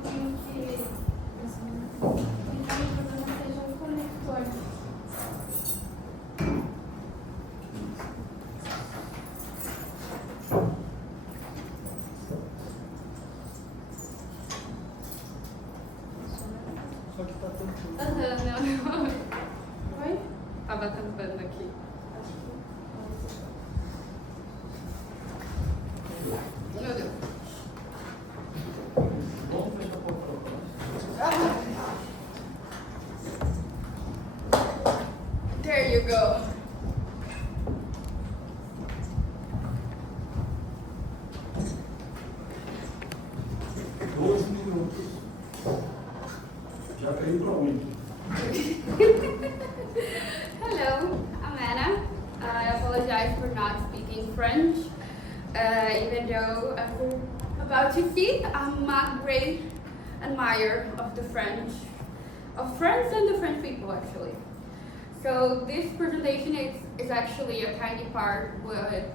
tenho que tentar que o programa seja um conector. Só que tá tampando. Aham, não. Oi? Tava tampando aqui. Meu Deus. Vamos fechar um pouco. There you go. Já caiu pra onde? Hello, I'm Anna. I apologize for not speaking French, even though, as you're about to see, I'm a great admirer of the French, of France and the French people, actually. So this presentation is actually a tiny part what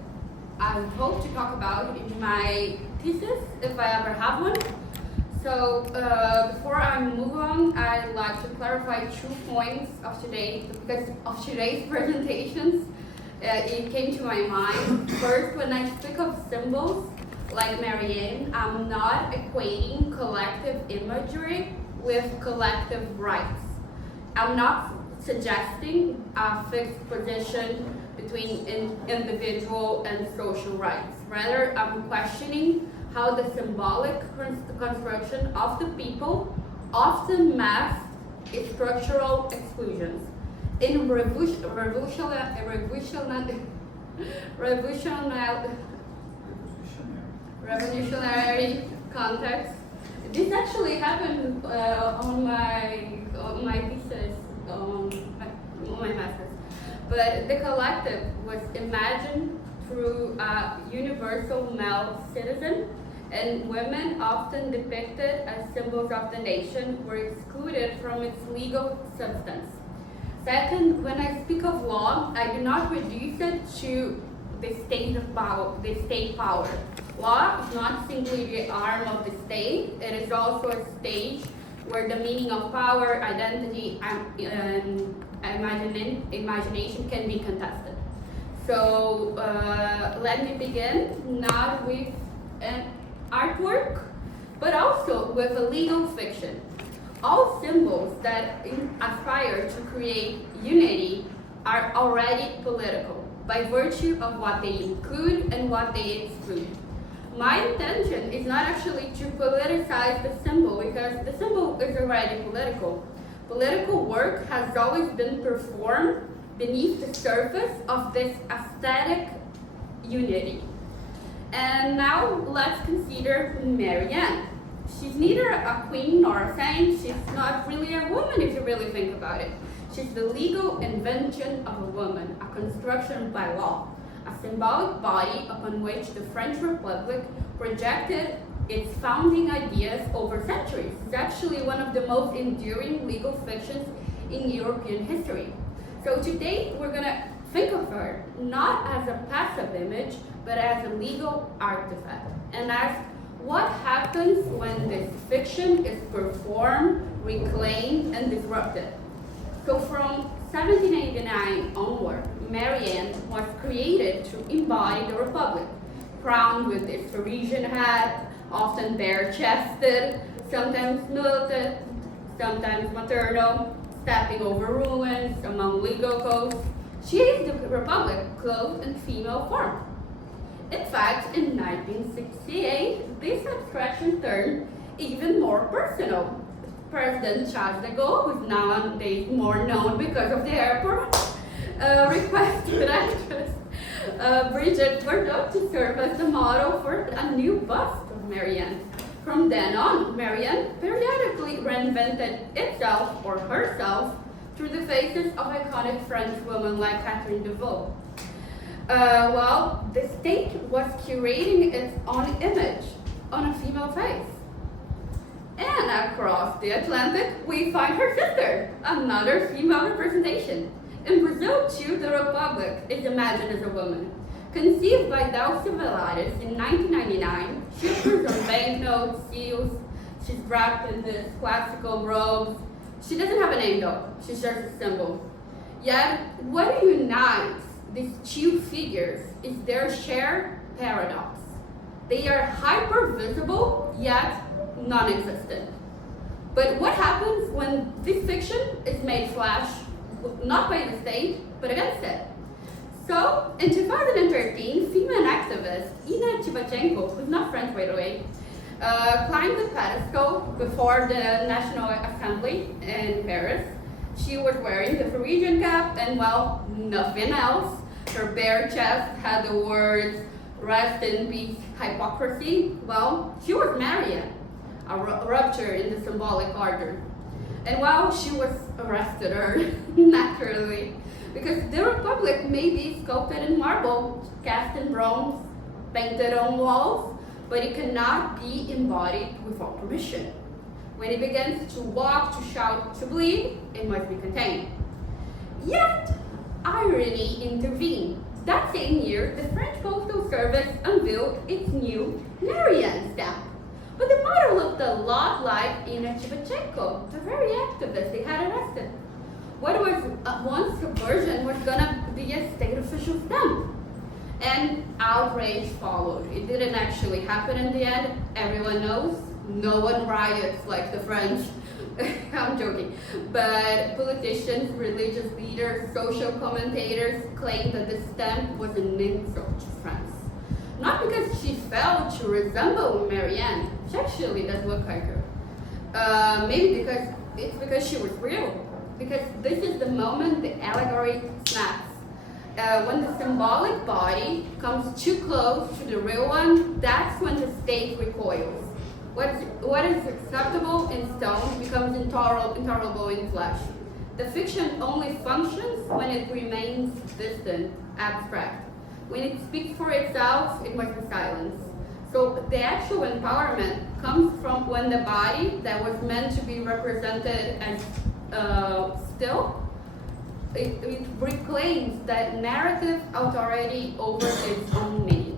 I hope to talk about in my thesis, if I ever have one. So before I move on, I'd like to clarify 2 points of today, because of today's presentations. It came to my mind. First, when I speak of symbols, like Marianne, I'm not equating collective imagery with collective rights. I'm not suggesting a fixed position between individual and social rights. Rather, I'm questioning how the symbolic construction of the people often masks structural exclusions. In revolutionary context, this actually happened on my thesis, on my master's. But the collective was imagined through a universal male citizen, and women, often depicted as symbols of the nation, were excluded from its legal substance. Second, when I speak of law, I do not reduce it to the state power. Law is not simply the arm of the state, it is also a stage where the meaning of power, identity, and imagination can be contested. So let me begin not with an artwork, but also with a legal fiction. All symbols that aspire to create unity are already political by virtue of what they include and what they exclude. My intention is not actually to politicize the symbol, because the symbol is already political. Political work has always been performed beneath the surface of this aesthetic unity. And now let's consider Marianne. She's neither a queen nor a saint. She's not really a woman if you really think about it. She's the legal invention of a woman, a construction by law, a symbolic body upon which the French Republic projected its founding ideas over centuries. It's actually one of the most enduring legal fictions in European history. So today we're gonna think of her not as a passive image, but as a legal artifact, and ask what happens when this fiction is performed, reclaimed, and disrupted. So from 1789 onward, Marianne was created to embody the Republic, crowned with this Parisian hat, often bare-chested, sometimes militant, sometimes maternal, stepping over ruins among legal codes. She is the Republic clothed in female form. In fact, in 1968, this abstraction turned even more personal. President Charles de Gaulle, who's nowadays more known because of the airport, requested actress Brigitte Bardot to serve as the model for a new bust of Marianne. From then on, Marianne periodically reinvented itself or herself through the faces of iconic French women like Catherine Deneuve. While the state was curating its own image on a female face. And across the Atlantic, we find her sister, another female representation. In Brazil, too, the Republic is imagined as a woman. Conceived by Delcy Velares in 1999, she appears on banknotes, seals, She's wrapped in this classical robes. She doesn't have a name though, she's just a symbol. Yet, what unites these two figures is their shared paradox. They are hyper visible, yet non-existent. But what happens when this fiction is made flash, not by the state, but against it? So, in 2013, female activist Ina Chivachenko, who's not French by the way, climbed the pedestal before the National Assembly in Paris. She was wearing the Parisian cap and, well, nothing else. Her bare chest had the words, "Rest in peace, hypocrisy." Well, she was Marianne, a rupture in the symbolic order. And while she was arrested, or naturally, because the Republic may be sculpted in marble, cast in bronze, painted on walls, but it cannot be embodied without permission. When it begins to walk, to shout, to bleed, it must be contained. Yet, irony intervened. That same year, the French Postal Service unveiled its new Marianne stamp. But the model looked a lot like Ina Chivachenko, the very activist they had arrested. What was once subversion was gonna be a state official stamp. And outrage followed. It didn't actually happen in the end. Everyone knows. No one riots like the French. I'm joking. But politicians, religious leaders, social commentators claim that the stamp was an insult to France. Not because she failed to resemble Marianne. She actually does look like her. Maybe because she was real. Because this is the moment the allegory snaps. When the symbolic body comes too close to the real one, that's when the state recoils. What is acceptable in stone becomes intolerable in flesh. The fiction only functions when it remains distant, abstract. When it speaks for itself, it must be silenced. So the actual empowerment comes from when the body that was meant to be represented as still, it reclaims that narrative authority over its own meaning.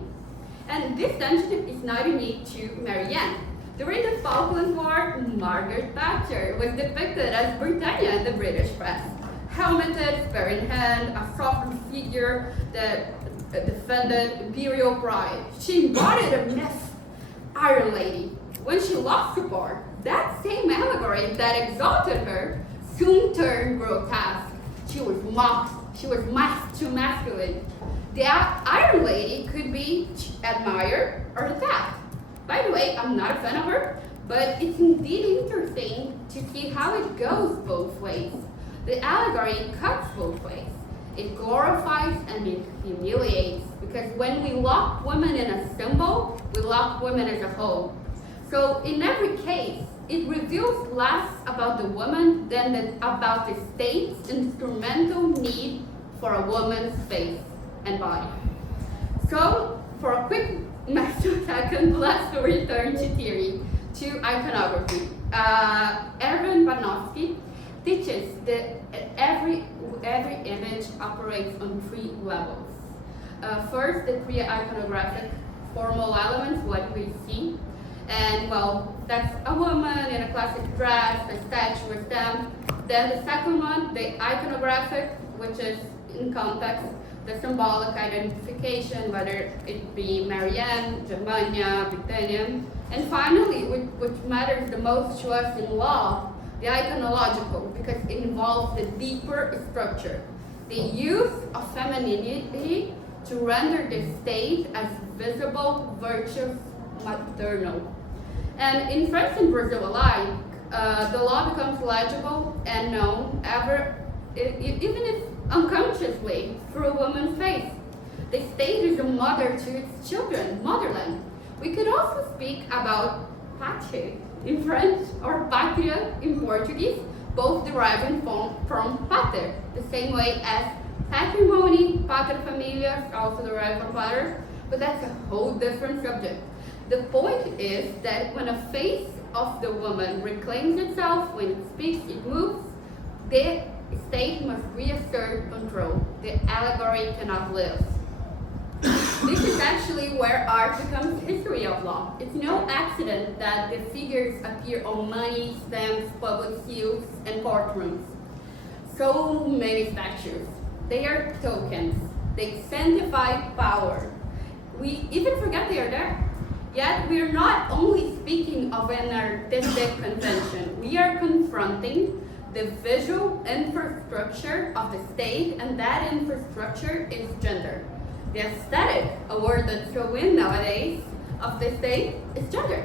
And this tension is not unique to Marianne. During the Falklands War, Margaret Thatcher was depicted as Britannia in the British press. Helmeted, spear in hand, a sovereign figure that defended imperial pride. She embodied a myth, Iron Lady. When she lost support, that same allegory that exalted her soon turned grotesque. She was mocked, she was too masculine. The Iron Lady could be admired or attacked. By the way, I'm not a fan of her, but it's indeed interesting to see how it goes both ways. The allegory cuts both ways. It glorifies and it humiliates, because when we lock women in a symbol, we lock women as a whole. So in every case, it reveals less about the woman than about the state's instrumental need for a woman's face and body. So, for a quick master second, let's return to theory, to iconography. Erwin Panofsky teaches that every image operates on three levels. First, the pre-iconographic formal elements, what we see. And well, that's a woman in a classic dress, a statue, a stamp. Then the second one, the iconographic, which is in context, the symbolic identification, whether it be Marianne, Germania, Britannia. And finally, which matters the most to us in law, the iconological, because it involves the deeper structure. The use of femininity to render the state as visible, virtuous, maternal. And in France and Brazil alike, the law becomes legible and known, even if unconsciously, through a woman's face. The state is a mother to its children, motherland. We could also speak about patria in French or patria in Portuguese, both deriving from pater, the same way as patrimony, paterfamilias, also derived from pater, but that's a whole different subject. The point is that when a face of the woman reclaims itself, when it speaks, it moves, the state must reassert control. The allegory cannot live. This is actually where art becomes history of of law. It's no accident that the figures appear on money, stamps, public seals, and courtrooms. So many statues. They are tokens. They signify power. We even forget they are there. Yet we are not only speaking of an artistic convention, we are confronting the visual infrastructure of the state, and that infrastructure is gender. The aesthetic, a word that's so in nowadays, of the state is gender.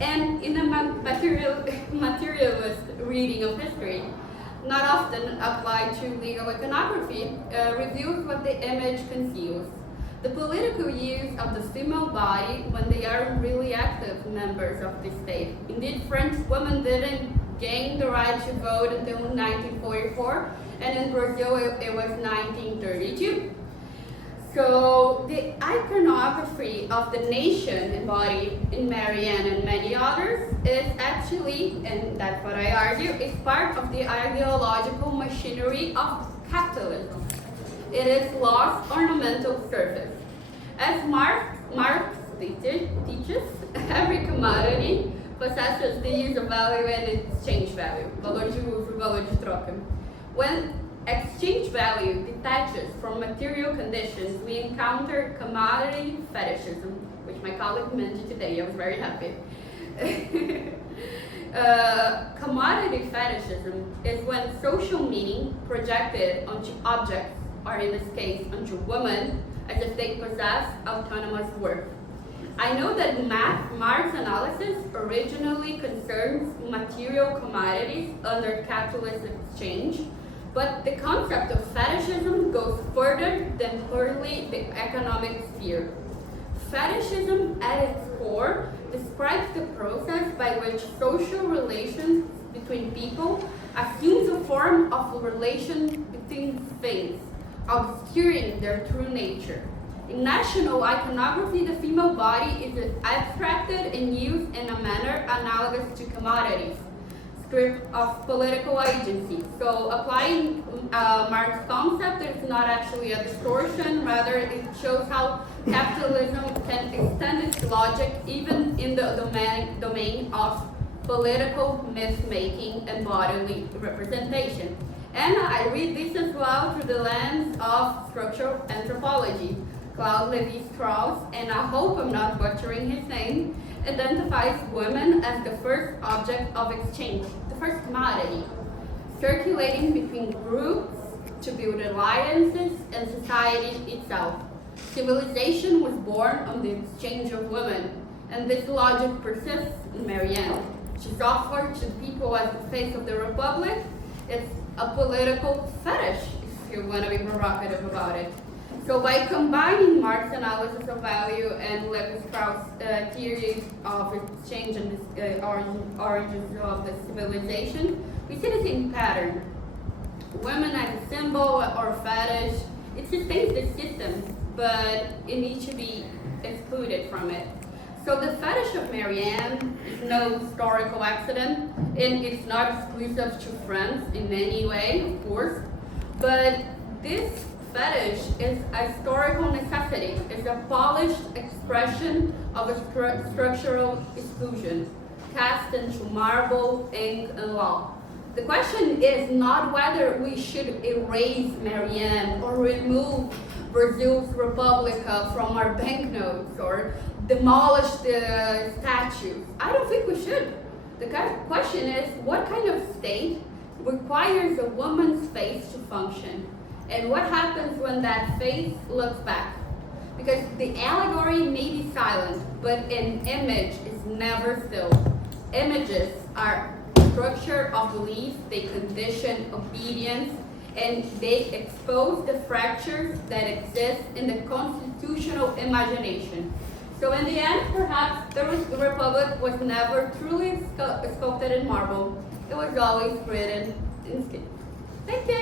And in a materialist reading of history, not often applied to legal iconography, reveals what the image conceals. The political use of the female body when they are really active members of the state. Indeed, French women didn't gain the right to vote until 1944, and in Brazil it was 1932. So the iconography of the nation embodied in Marianne and many others is actually, and that's what I argue, is part of the ideological machinery of capitalism. It is law's ornamental surface. As Marx teaches, every commodity possesses the use of value and exchange value, valor de uso, valor de troca. When exchange value detaches from material conditions, we encounter commodity fetishism, which my colleague mentioned today. I was very happy. Commodity fetishism is when social meaning projected onto objects, or in this case, onto women, as if they possess autonomous worth. I know that Marx analysis originally concerns material commodities under capitalist exchange, but the concept of fetishism goes further than purely the economic sphere. Fetishism at its core describes the process by which social relations between people assumes a form of relation between things, obscuring their true nature. In national iconography, the female body is abstracted and used in a manner analogous to commodities, script of political agency. So applying Marx's concept, it's not actually a distortion, rather it shows how capitalism can extend its logic even in the domain of political myth-making and bodily representation. And I read this as well through the lens of structural anthropology. Claude Lévi-Strauss, and I hope I'm not butchering his name, identifies women as the first object of exchange, the first commodity, circulating between groups to build alliances and society itself. Civilization was born on the exchange of women, and this logic persists in Marianne. She's offered to people as the face of the Republic. It's a political fetish, if you want to be provocative about it. So by combining Marx's analysis of value and Lévi-Strauss' theory of exchange and the origins of the civilization, we see the same pattern. Women as a symbol or fetish, it sustains the system, but it needs to be excluded from it. So the fetish of Marianne is no historical accident, and it's not exclusive to France in any way, of course, but this fetish is a historical necessity. It's a polished expression of a structural exclusion, cast into marble, ink, and law. The question is not whether we should erase Marianne or remove Brazil's Republica from our banknotes or demolish the statues. I don't think we should. The question is, what kind of state requires a woman's face to function? And what happens when that face looks back? Because the allegory may be silent, but an image is never still. Images are structure of belief, they condition obedience, and they expose the fractures that exist in the constitutional imagination. So in the end, perhaps the Republic was never truly sculpted in marble. It was always written in skin. Thank you.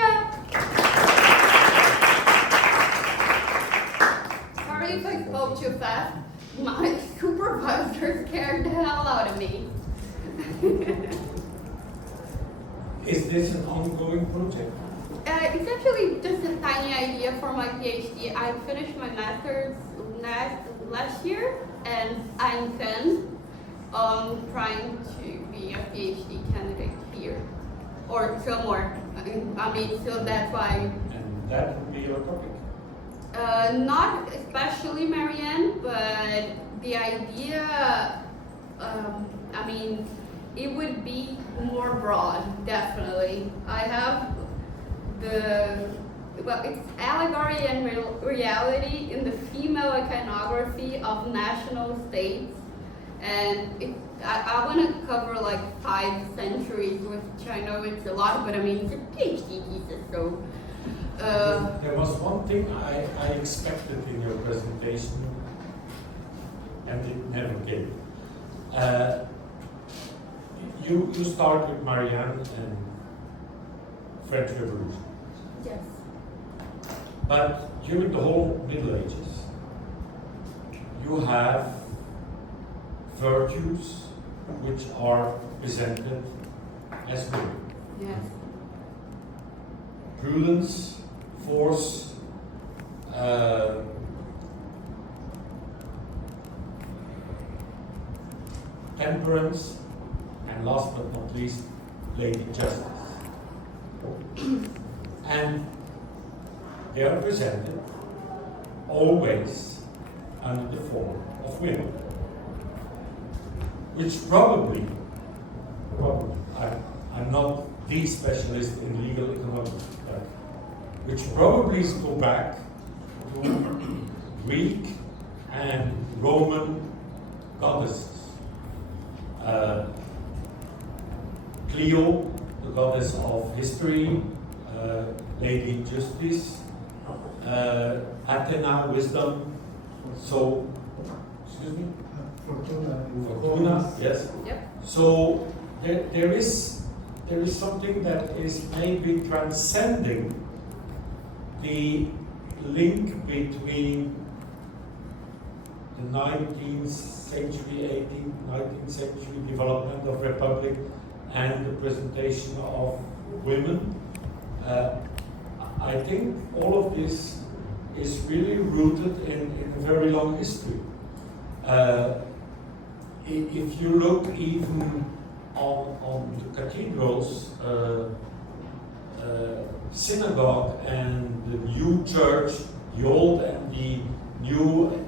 Sorry if I spoke too fast. My supervisor scared the hell out of me. Is this an ongoing project? It's actually just a tiny idea for my PhD. I finished my master's last year, and I intend on trying to be a PhD candidate here or somewhere. I mean, so that's why. And that would be your topic. Not especially Marianne, but the idea, I mean, it would be more broad, definitely. I have it's allegory and reality in the female iconography of national states. And I want to cover like 5 centuries, which I know it's a lot, but I mean, it's a PhD thesis, so. There was one thing I expected in your presentation, and it never came. You start with Marianne and French Revolution. Yes. But during the whole Middle Ages, you have virtues which are presented as women. Yes. Prudence, force, temperance, and last but not least, lady justice. And they are presented always under the form of women, which probably I'm not the specialist in legal economics, but which probably go back to Greek and Roman goddesses. Clio, the goddess of history, Lady Justice, Athena, wisdom. So, excuse me? Fortuna, yes. Yep. So there is something that is maybe transcending the link between the 19th century, 19th century development of republic and the presentation of women. I think all of this is really rooted in a very long history. If you look even on the cathedrals, synagogue and the new church, the old and the new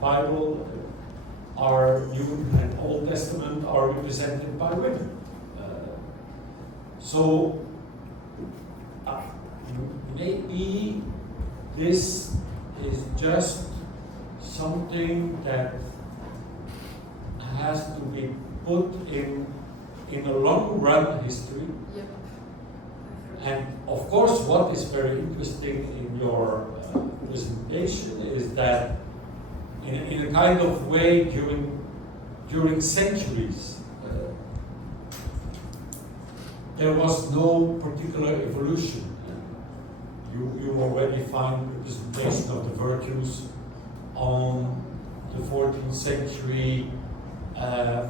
Bible are New and Old Testament are represented by women. So maybe this is just something that has to be put in a long run history. Yep. And of course, what is very interesting in your presentation is that in a kind of way during centuries, there was no particular evolution. You already find representation of the virtues on the 14th century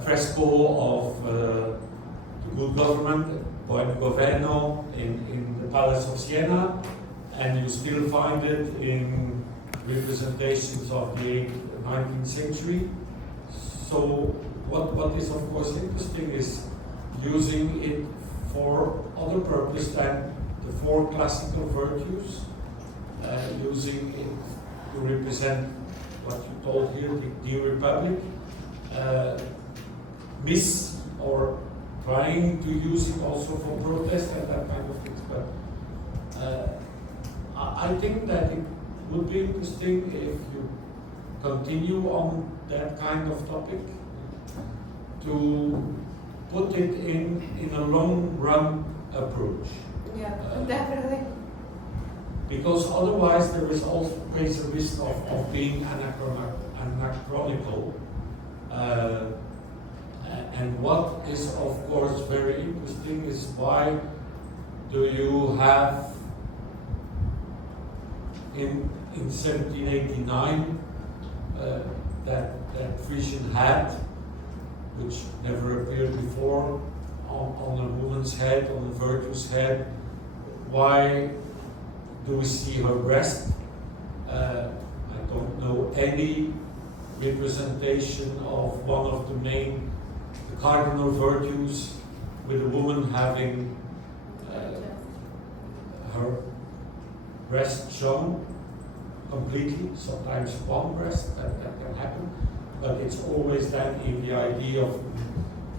fresco of the good government, Buen Governo, in the Palace of Siena, and you still find it in representations of the 19th century. So what is of course interesting is using it for other purpose than the 4 classical virtues, using it to represent what you told here, the Republic, or trying to use it also for protest and that kind of things. But I think that it would be interesting if you continue on that kind of topic to put it in a long run approach. Yeah, definitely. Because otherwise there is always a risk of being anachronical. And what is of course very interesting is why do you have in 1789 that Frisian hat, which never appeared before, on a woman's head, on a virtue's head. Why do we see her breast? I don't know any representation of one of the main cardinal virtues with a woman having her breast shown completely, sometimes one breast, that can happen, but it's always then in the idea of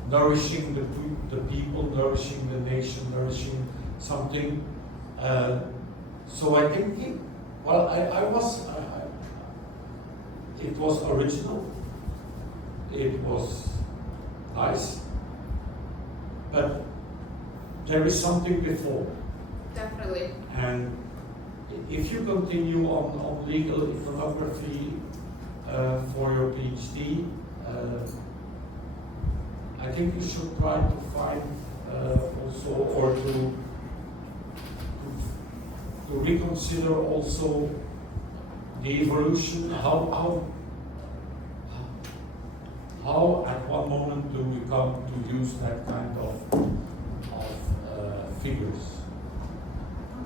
nourishing the people, nourishing the nation, nourishing something. So I think, it was original, it was nice, but there is something before. Definitely. And if you continue on legal iconography for your PhD, I think you should try to find also, or to reconsider also the evolution, how at one moment do we come to use that kind of figures.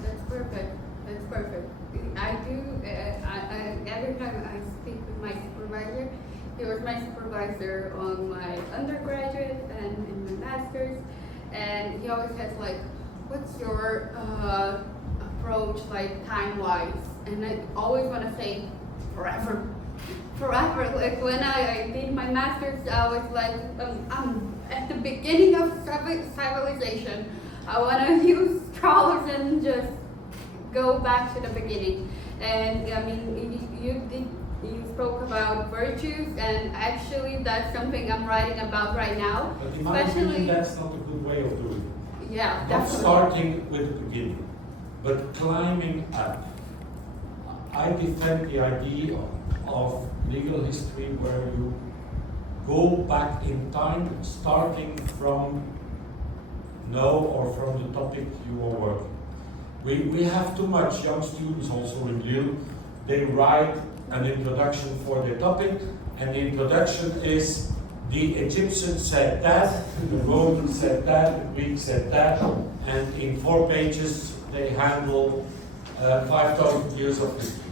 That's perfect. That's perfect. I do. Every time I speak with my supervisor, he was my supervisor on my undergraduate and in my master's, and he always has like, "What's your approach, like time-wise?" And I always want to say, forever. Forever. Like when I did my master's, I was like, I'm at the beginning of civilization. I want to use straws and just go back to the beginning. And I mean, you spoke about virtues, and actually that's something I'm writing about right now. But in my opinion, that's not a good way of doing it. Yeah, Not definitely. starting with the beginning, but climbing up. I defend the idea of legal history where you go back in time, starting from or from the topic you are working. We have too much young students also in Lille. They write an introduction for their topic, and the introduction is the Egyptians said that, the Romans said that, the Greeks said that, and in 4 pages they handle 5,000 years of history.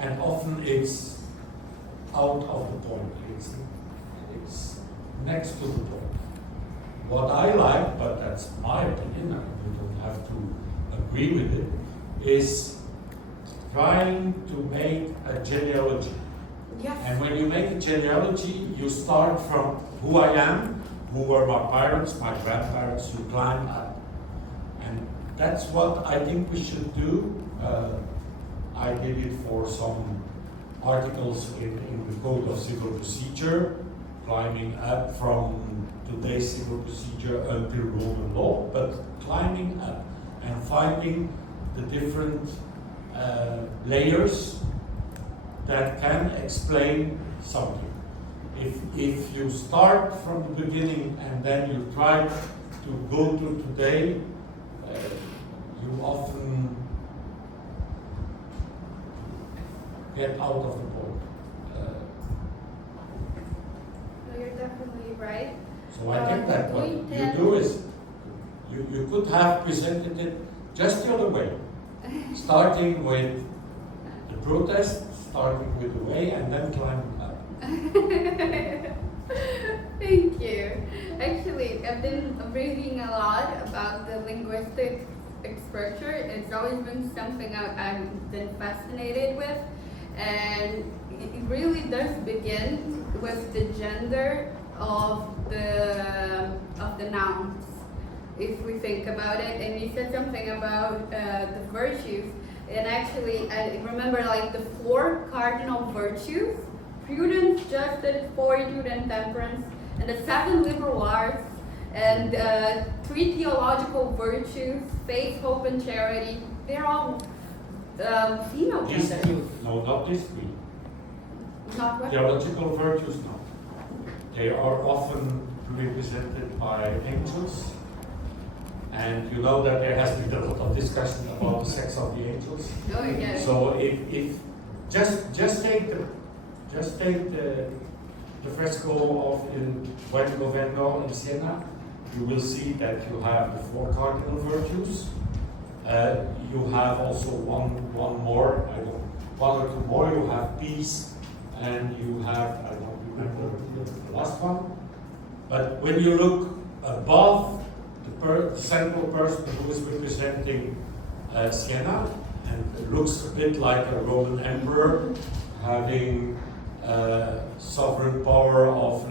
And often it's out of the point, it's next to the point. What I like, but that's my opinion, and you don't have to agree with it, is trying to make a genealogy. Yes. And when you make a genealogy, you start from who I am, who were my parents, my grandparents, you climb up. And that's what I think we should do. I did it for some articles in the Code of Civil Procedure, climbing up from today's civil procedure until Roman law, but climbing up and finding the different layers that can explain something. If you start from the beginning and then you try to go to today, you often get out of the point. No, you're definitely right. So I think that what you do is, you could have presented it just the other way, starting with the protest, starting with the way, and then climbing up. Thank you. Actually, I've been reading a lot about the linguistic structure. It's always been something I've been fascinated with, and it really does begin with the gender of the nouns, if we think about it. And you said something about the virtues, and actually I remember like the 4 cardinal virtues: prudence, justice, fortitude, and temperance, and the 7 liberal arts, and 3 theological virtues: faith, hope, and charity. They're all female These gender. two, no, not these 3. Not what? Theological virtues, no. They are often represented by angels, and you know that there has been a lot of discussion about the sex of the angels. Oh yeah. So if just take the fresco of Buen Governo in Siena, you will see that you have the 4 cardinal virtues. You have also one more. I don't one or two more, you have peace, and you have, I don't remember the last one. But when you look above the central person who is representing Siena, and it looks a bit like a Roman emperor having sovereign power of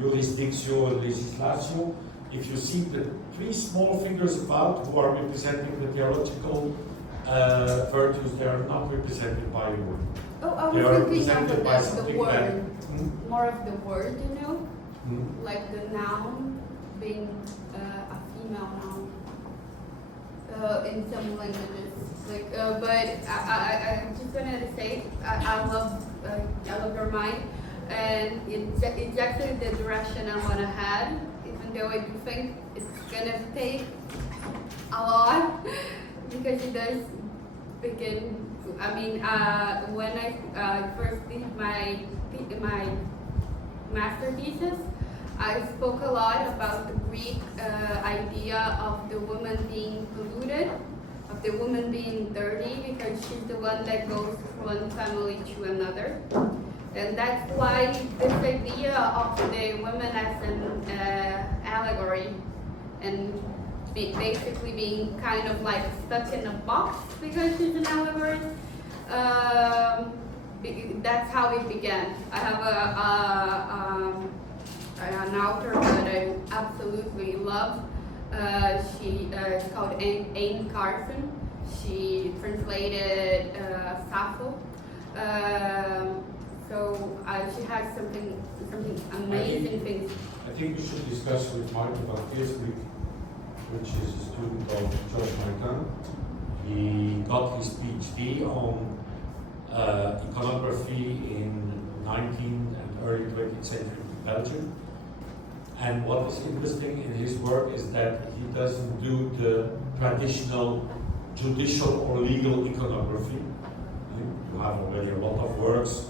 jurisdictio and legislatio. If you see the three small figures about who are representing the theological virtues, they are not represented by you. Oh, I They was are thinking represented of by the something word, that- more of the word, you know, Hmm? like the noun being a female noun in some languages. Like, but I just wanted to say I love your mind, and it's actually the direction I want to head. Even though I do think it's gonna take a lot because it does begin. I mean, when I first did my master thesis, I spoke a lot about the Greek idea of the woman being polluted, of the woman being dirty, because she's the one that goes from one family to another. And that's why this idea of the woman as an allegory and basically being kind of like stuck in a box because she's an allegory, that's how it began. I have an author that I absolutely love. She's called Amy Carson. She translated Sappho. So she has something amazing things. I think we should discuss with Mark about this week, which is a student of George Martin. He got his PhD on iconography in 19th and early 20th century Belgium. And what is interesting in his work is that he doesn't do the traditional judicial or legal iconography. You have already a lot of works